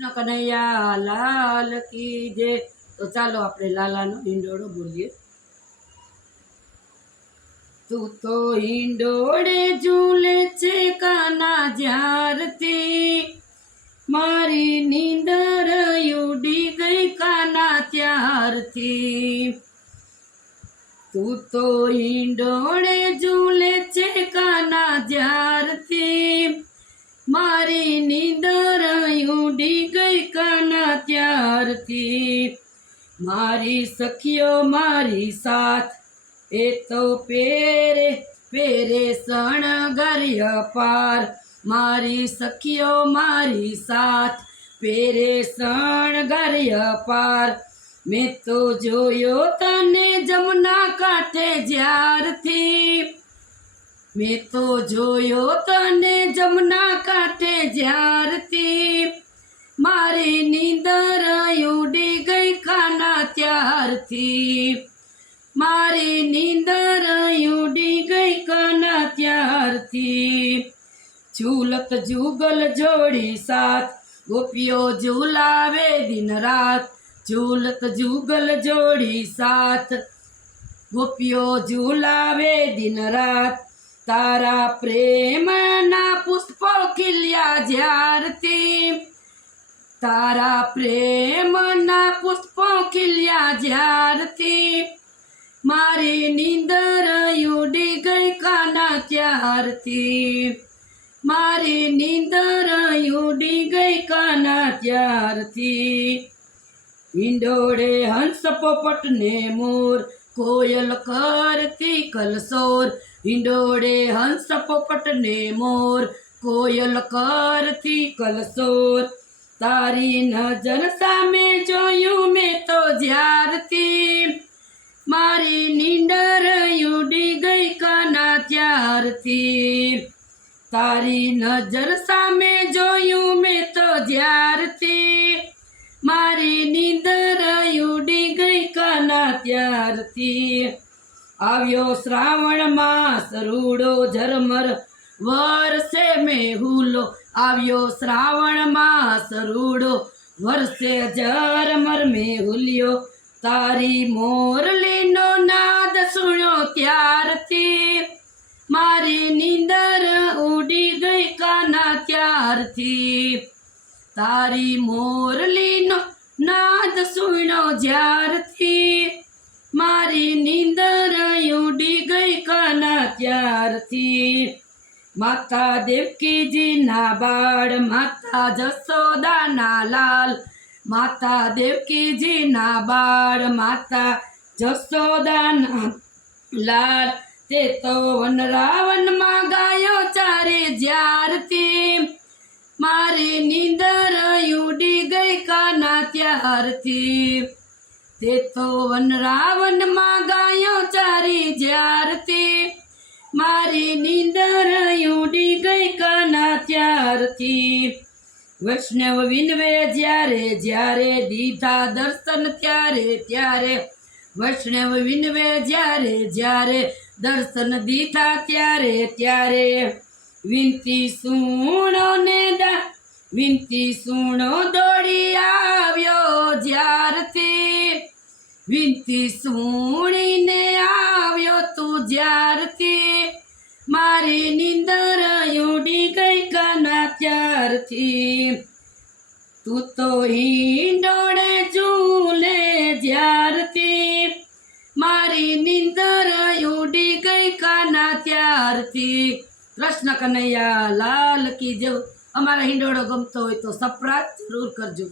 કનૈયા, લાલ કી જે તો ચાલો આપણે લાલાનો હિંડોળો બોલીએ. તું તો હિંડોળે ઝૂલે છે કાના જ્યારથી. મારી નીંદર ઉડી ગઈ કાના ત્યારથી. તું તો હિંડોળે ઝૂલે છે કાના જ્યારથી. મારી ત્યારથી મારી સખીઓ મારી સાથ. એ તો પેરે પેરે શણગારી પાર. મારી સખીઓ મારી સાથ. પેરે શણગારી પાર. મેં તો જોયો તને જમના કાંઠે જ્યારથી. મેં તો જોયો તને જમના ત્યારથી મારી નીંદર ઉડી ગઈ કના ત્યારથી ઝૂલત જુગલ જોડી સાથ, ગોપીઓ ઝૂલાવે દિન રાત. ઝૂલત જુગલ જોડી સાથ, ગોપીઓ ઝૂલાવે દિન રાત. તારા પ્રેમના પુષ્પો ખીલ્યા જ્યારથી તારા પ્રેમના પુષ્પો ખીલ્યા જ્યારથી મારી નીંદર ઉડી ગઈ કાના ત્યારથી. મારી નીંદર ઉડી ગઈ કાના ત્યારથી. હિંડોળે હંસ પોપટ ને મોર, કોયલ કરતી કલસોર હિંડોળે હંસ પોપટ ને મોર, કોયલ કરતી કલસોર તારી નજર સામે જોયું મેં તો જ્યારથી. મારી નીંદર ઉડી ગઈ કાના ત્યારથી. તારી નજર સામે જોયું મેં તો જ્યારથી. મારી નીંદર ઉડી ગઈ કાના ત્યારથી. આવ્યો શ્રાવણ માસ રૂડો ઝરમર વર્ષે મેહુલો આવ્યો શ્રાવણ માસ રૂડો. વરસે જરમર મેહુલ્યો, તારી મોરલીનો નાદ સુણ્યો ત્યારથી. મારી નીંદર ઉડી ગઈ કાના ત્યારથી. તારી મોરલીનો નાદ સુણ્યો જ્યારથી. માતા દેવકીજીના બાળ, માતા જસોદાના લાલ. માતા દેવકીજીના બાળ, માતા જસોદાના લાલ. તે તો વનરાવનમાં ગાયો ચારે જ્યારથી. મારી નીંદર ઉડી ગઈ કાના ત્યારથી. તે તો વનરાવનમાં ગાયો ચારી ત્યારથી વૈષ્ણવ વિનવે જ્યારે જ્યારે દીધા દર્શન ત્યારે ત્યારે. વૈષ્ણવ વિનવે જ્યારે જ્યારે દર્શન દીધા ત્યારે ત્યારે. વિનતી સુણો ને દા વિનતી સુણો દોડી આવ્યો જ્યારથી. વિનતી સુણીને આવ્યો તું જ્યારથી. મારી કાના ત્યારથી તું તો હિંડોળે ઝૂલે જ્યારથી. મારી નીંદર ઉડી ગઈ કાના ત્યારથી. કૃષ્ણ કનૈયા લાલ કી જો અમારા હિંડોળો ગમતો હોય તો સપરાત જરૂર કરજો.